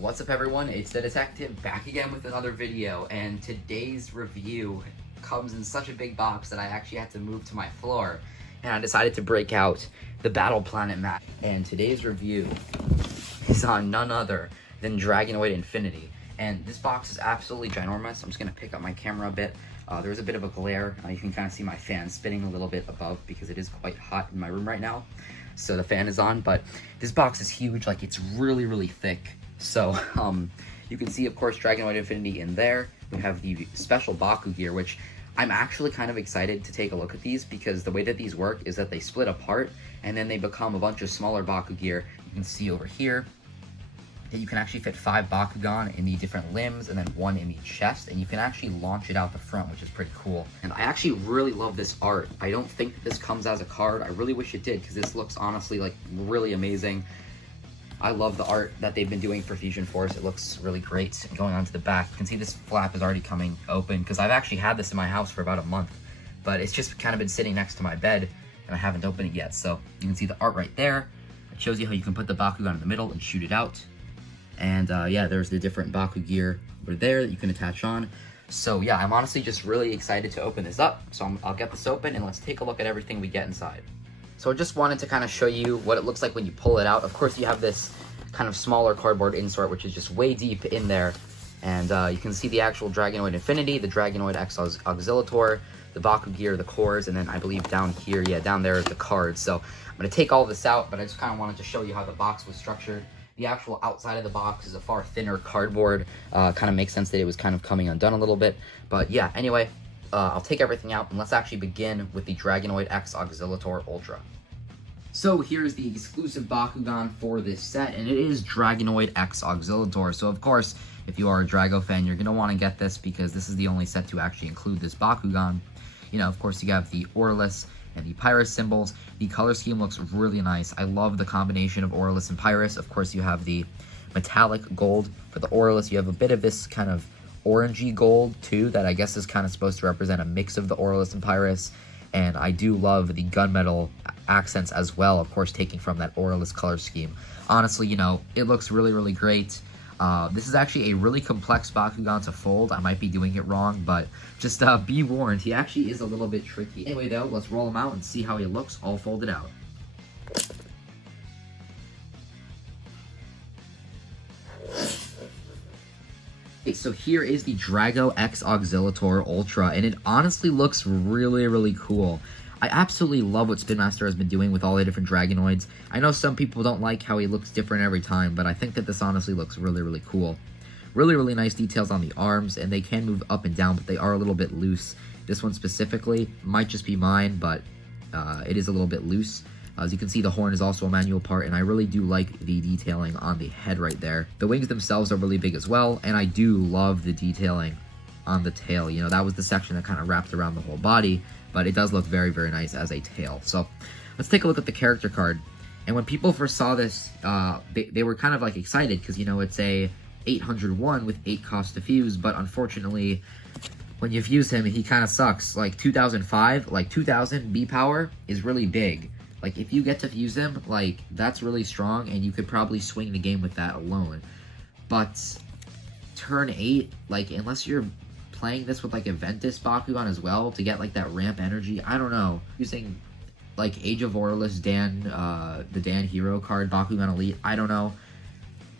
What's up everyone, it's the Detective back again with another video, and today's review comes in such a big box that I actually had to move to my floor, and I decided to break out the Battle Planet map. And today's review is on none other than Dragonoid Infinity. And this box is absolutely ginormous. I'm just going to pick up my camera a bit. There's a bit of a glare. You can kind of see my fan spinning a little bit above because it is quite hot in my room right now. So the fan is on, but this box is huge, like it's really thick. So you can see, of course, Dragonoid Infinity in there. We have the special Baku gear, which I'm actually kind of excited to take a look at these because the way that these work is that they split apart and then they become a bunch of smaller Baku gear. You can see over here that you can actually fit 5 Bakugan in the different limbs and then 1 in the chest, and you can actually launch it out the front, which is pretty cool. And I actually really love this art. I don't think that this comes as a card. I really wish it did because this looks honestly like really amazing. I love the art that they've been doing for Fusion Force. It looks really great. And going on to the back, you can see this flap is already coming open because I've actually had this in my house for about a month, but it's just kind of been sitting next to my bed and I haven't opened it yet. So you can see the art right there. It shows you how you can put the Bakugan in the middle and shoot it out. And yeah, there's the different Baku gear over there that you can attach on. So yeah, I'm honestly just really excited to open this up. So I'll get this open and let's take a look at everything we get inside. So I just wanted to kind of show you what it looks like when you pull it out. Of course, you have this kind of smaller cardboard insert, which is just way deep in there. And you can see the actual Dragonoid Infinity, the Dragonoid X-Axillator, the Baku gear, the cores, and then I believe down here, yeah, down there is the cards. So I'm going to take all this out, but I just kind of wanted to show you how the box was structured. The actual outside of the box is a far thinner cardboard. Kind of makes sense that it was kind of coming undone a little bit. But yeah, anyway, I'll take everything out and let's actually begin with the Dragonoid X-Axillator Ultra. So here's the exclusive Bakugan for this set, and it is Dragonoid X-Axillator. So of course, if you are a Drago fan, you're going to want to get this because this is the only set to actually include this Bakugan. You know, of course, you have the Aurelus and the Pyrus symbols. The color scheme looks really nice. I love the combination of Aurelus and Pyrus. Of course, you have the metallic gold for the Aurelus. You have a bit of this kind of orangey gold too that I guess is kind of supposed to represent a mix of the Aurelus and Pyrus. And I do love the gunmetal accents as well, of course, taking from that Aurelus color scheme. Honestly, you know, it looks really great. This is actually a really complex Bakugan to fold. I might be doing it wrong, but just be warned, he actually is a little bit tricky. Anyway, though, let's roll him out and see how he looks all folded out. Okay, so here is the Drago X-Axillator Ultra, and it honestly looks really cool. I absolutely love what Spin Master has been doing with all the different Dragonoids. I know some people don't like how he looks different every time, but I think that this honestly looks really cool. Really nice details on the arms, and they can move up and down, but they are a little bit loose. This one specifically might just be mine, but it is a little bit loose. As you can see, the horn is also a manual part, and I really do like the detailing on the head right there. The wings themselves are really big as well, and I do love the detailing on the tail. You know, that was the section that kind of wrapped around the whole body, but it does look very nice as a tail. So let's take a look at the character card. And when people first saw this, they were kind of like excited because, you know, it's a 801 with 8 cost to fuse, but unfortunately, when you fuse him, he kind of sucks. Like 2005, like 2000 B power is really big. Like if you get to fuse him, like that's really strong, and you could probably swing the game with that alone. But turn 8, like unless you're playing this with like a Ventus Bakugan as well to get like that ramp energy, I don't know. Using like Age of Aurelus Dan, the Dan Hero card, Bakugan Elite, I don't know.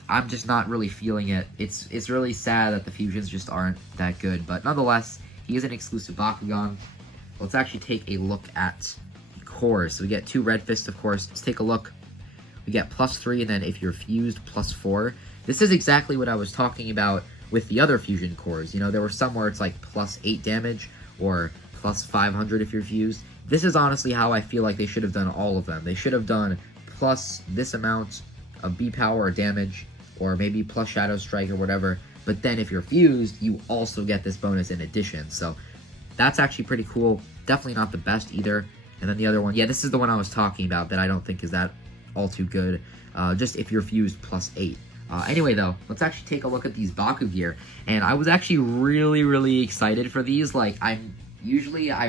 I'm just not really feeling it. It's really sad that the fusions just aren't that good, but nonetheless, he is an exclusive Bakugan. Let's actually take a look at the cores. So we get 2 Red Fists, of course. Let's take a look. We get +3, and then if you're fused, +4. This is exactly what I was talking about with the other fusion cores. You know, there were some where it's like +8 damage or +500 if you're fused. This is honestly how I feel like they should have done all of them. They should have done plus this amount of B power or damage, or maybe plus Shadow Strike or whatever. But then if you're fused, you also get this bonus in addition. So that's actually pretty cool. Definitely not the best either. And then the other one, yeah, this is the one I was talking about that I don't think is that all too good. Just if you're fused +8. Anyway, though, let's actually take a look at these Baku gear. And I was actually really excited for these. Like, I'm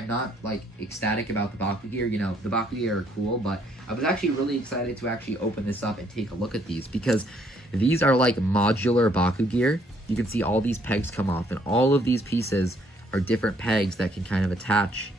not, like, ecstatic about the Baku gear. You know, the Baku gear are cool, but I was actually really excited to actually open this up and take a look at these because These are like modular Baku gear. You can see all these pegs come off, and all of these pieces are different pegs that can kind of attach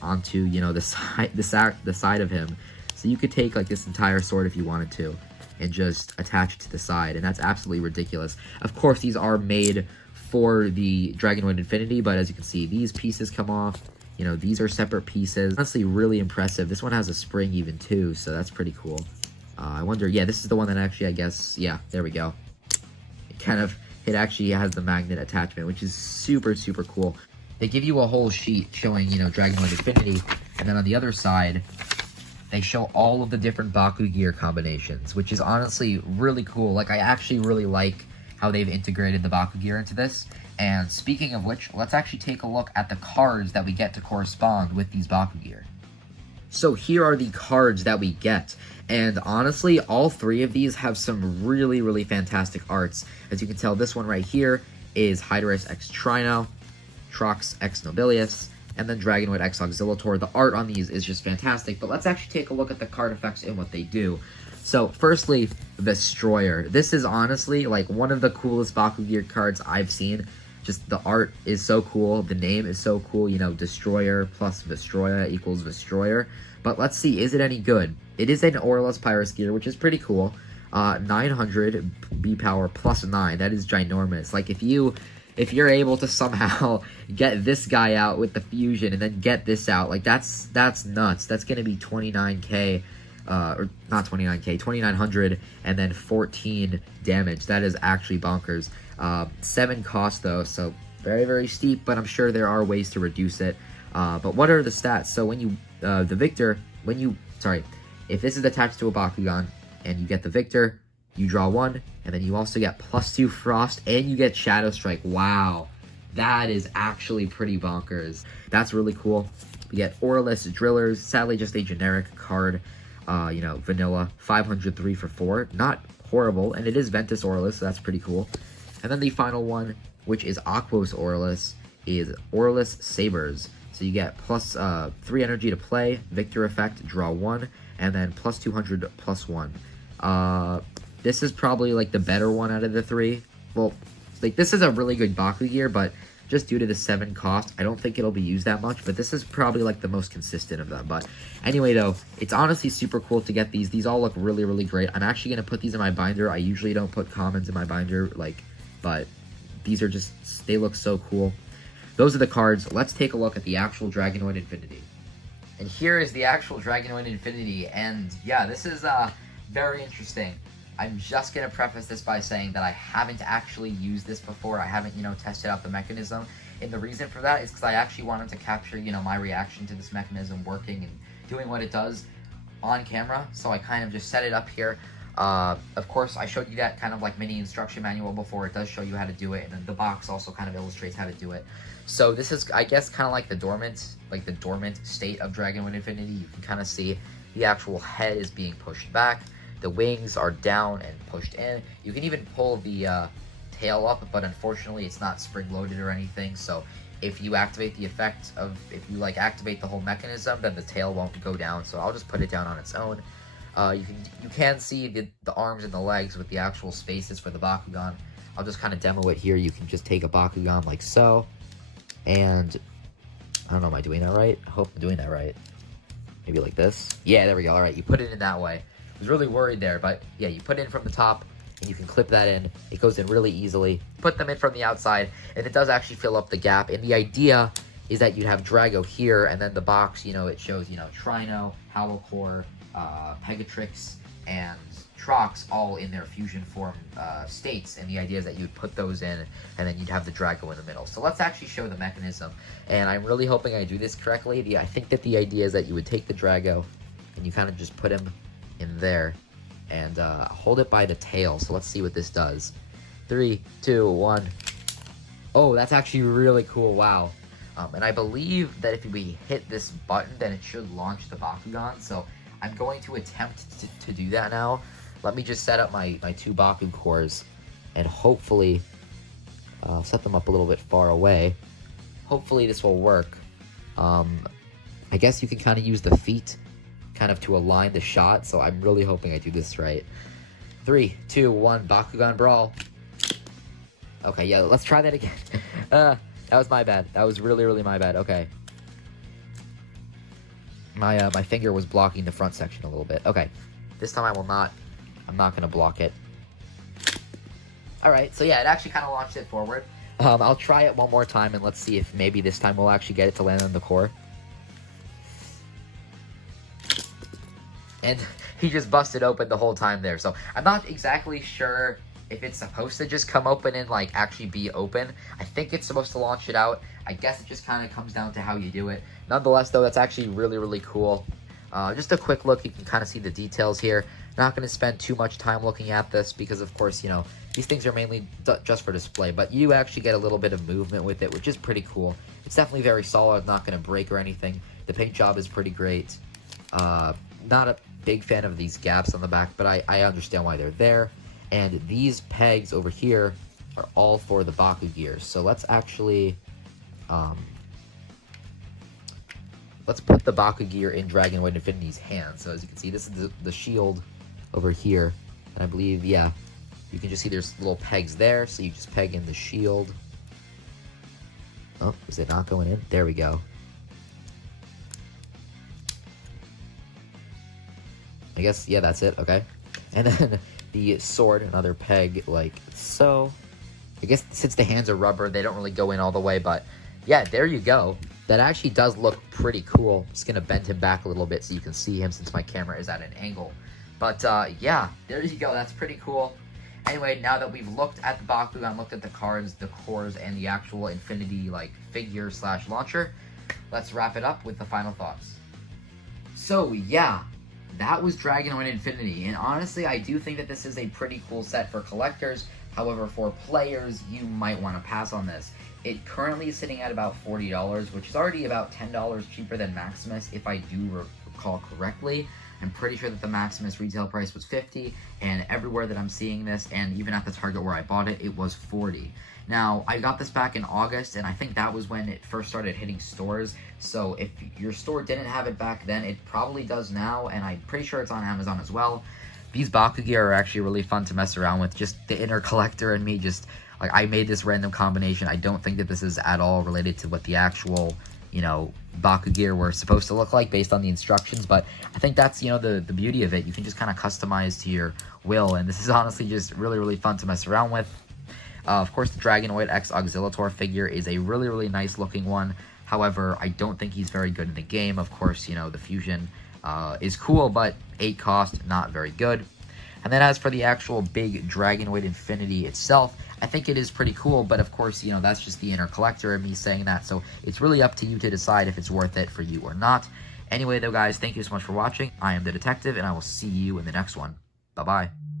onto, you know, the side of him. So you could take like this entire sword if you wanted to and just attach it to the side, and that's absolutely ridiculous. Of course, these are made for the Dragonoid Infinity, but as you can see, these pieces come off. You know, these are separate pieces. Honestly, really impressive. This one has a spring even too, so that's pretty cool. I wonder, yeah, this is the one that actually, I guess, yeah, there we go. It actually has the magnet attachment, which is super, super cool. They give you a whole sheet showing, you know, Dragonoid Infinity, and then on the other side, they show all of the different Baku gear combinations, which is honestly really cool. Like, I actually really like how they've integrated the Baku gear into this. And speaking of which, let's actually take a look at the cards that we get to correspond with these Baku gear. So here are the cards that we get, and honestly, all three of these have some really, really fantastic arts. As you can tell, this one right here is Hydorus X Trino, Trox X Nobilius, and then Dragonoid X Auxillataur. The art on these is just fantastic, but let's actually take a look at the card effects and what they do. So, firstly, Destroyer. This is honestly, like, one of the coolest Baku gear cards I've seen. Just the art is so cool, the name is so cool, you know, Destroyer plus Vestroya equals Destroyer. But let's see, is it any good? It is an Aurelus Pyrus gear, which is pretty cool. 900 B power plus 9, that is ginormous. Like, if you're able to somehow get this guy out with the fusion and then get this out, like, that's nuts. That's gonna be 29k, or not 29k, 2900, and then 14 damage. That is actually bonkers. 7 cost though, so very, very steep, but I'm sure there are ways to reduce it. But what are the stats? So when you, if this is attached to a Bakugan and you get the Victor, you draw 1, and then you also get +2 Frost, and you get Shadow Strike. Wow, that is actually pretty bonkers. That's really cool. We get Aurelus Drillers, sadly just a generic card, you know, vanilla, 503 for 4, not horrible, and it is Ventus Aurelus, so that's pretty cool. And then the final one, which is Aquos Aurelus, is Aurelus Sabers. So you get +3 energy to play, Victor effect, draw 1, and then +200 +1. This is probably like the better one out of the 3. Well, like, this is a really good Baku gear, but just due to the 7 cost, I don't think it'll be used that much, but this is probably like the most consistent of them. But anyway, though, it's honestly super cool to get these. These all look really, really great. I'm actually going to put these in my binder. I usually don't put commons in my binder, like, but these are just, they look so cool. Those are the cards. Let's take a look at the actual Dragonoid Infinity. And here is the actual Dragonoid Infinity, and yeah, this is very interesting. I'm just going to preface this by saying that I haven't actually used this before. I haven't, you know, tested out the mechanism. And the reason for that is because I actually wanted to capture, you know, my reaction to this mechanism working and doing what it does on camera. So I kind of just set it up here. Of course, I showed you that kind of like mini instruction manual before. It does show you how to do it, and then the box also kind of illustrates how to do it. So this is, I guess, kind of like the dormant state of Dragonoid Infinity. You can kind of see the actual head is being pushed back. The wings are down and pushed in. You can even pull the tail up, but unfortunately it's not spring-loaded or anything. So if you activate the effect of, if you like activate the whole mechanism, then the tail won't go down. So I'll just put it down on its own. You can see the arms and the legs with the actual spaces for the Bakugan. I'll just kind of demo it here. You can just take a Bakugan like so. And I don't know, am I doing that right? I hope I'm doing that right. Maybe like this. Yeah, there we go. All right, you put it in that way. I was really worried there, but yeah, you put it in from the top, and you can clip that in. It goes in really easily. Put them in from the outside, and it does actually fill up the gap. And the idea is that you'd have Drago here, and then the box, you know, it shows, you know, Trino, Howlcore, Pegatrix, and Trox all in their fusion form states, and the idea is that you'd put those in, and then you'd have the Drago in the middle. So let's actually show the mechanism, and I'm really hoping I do this correctly. I think that the idea is that you would take the Drago, and you kind of just put him in there, and hold it by the tail. So let's see what this does. 3, 2, 1. Oh, that's actually really cool. Wow. And I believe that if we hit this button, then it should launch the Bakugan. So I'm going to attempt to do that now. Let me just set up my 2 Baku cores, and hopefully set them up a little bit far away. Hopefully this will work. I guess you can kind of use the feet kind of to align the shot, so I'm really hoping I do this right. 3, 2, 1, Bakugan Brawl. Okay, yeah, let's try that again. That was my bad. That was really my bad. Okay. My finger was blocking the front section a little bit. Okay. This time I'm not gonna block it. Alright, so yeah, it actually kind of launched it forward. I'll try it one more time and let's see if maybe this time we'll actually get it to land on the core. And he just busted open the whole time there. So I'm not exactly sure if it's supposed to just come open and like actually be open. I think it's supposed to launch it out. I guess it just kind of comes down to how you do it. Nonetheless, though, that's actually really cool. Just a quick look, you can kind of see the details here. Not going to spend too much time looking at this because, of course, you know, these things are mainly just for display. But you actually get a little bit of movement with it, which is pretty cool. It's definitely very solid, not going to break or anything. The paint job is pretty great. Not a big fan of these gaps on the back, but I understand why they're there. And these pegs over here are all for the Baku gears. So let's actually... let's put the Baku gear in Dragonoid Infinity's hand. So as you can see, this is the shield over here. And I believe, yeah, you can just see there's little pegs there. So you just peg in the shield. Oh, is it not going in? There we go. I guess, yeah, that's it. Okay. And then the sword, another peg like so. I guess since the hands are rubber, they don't really go in all the way. But yeah, there you go. That actually does look pretty cool. I'm just going to bend him back a little bit so you can see him since my camera is at an angle. But yeah, there you go. That's pretty cool. Anyway, now that we've looked at the Bakugan, looked at the cards, the cores, and the actual Infinity like figure / launcher, let's wrap it up with the final thoughts. So yeah, that was Dragonoid Infinity. And honestly, I do think that this is a pretty cool set for collectors. However, for players, you might want to pass on this. It currently is sitting at about $40, which is already about $10 cheaper than Maximus, if I do recall correctly. I'm pretty sure that the Maximus retail price was $50, and everywhere that I'm seeing this, and even at the Target where I bought it, it was $40. Now, I got this back in August, and I think that was when it first started hitting stores. So if your store didn't have it back then, it probably does now, and I'm pretty sure it's on Amazon as well. These Baku gear are actually really fun to mess around with. Just the inner collector and me just... like, I made this random combination. I don't think that this is at all related to what the actual, you know, Baku gear were supposed to look like based on the instructions. But I think that's, you know, the beauty of it. You can just kind of customize to your will. And this is honestly just really fun to mess around with. Of course, the Dragonoid X-Auxillataur figure is a really nice looking one. However, I don't think he's very good in the game. Of course, you know, the fusion is cool, but 8 cost, not very good. And then as for the actual big Dragonoid Infinity itself, I think it is pretty cool, but of course, you know, that's just the inner collector and me saying that, so it's really up to you to decide if it's worth it for you or not. Anyway, though, guys, thank you so much for watching. I am the Detective, and I will see you in the next one. Bye-bye.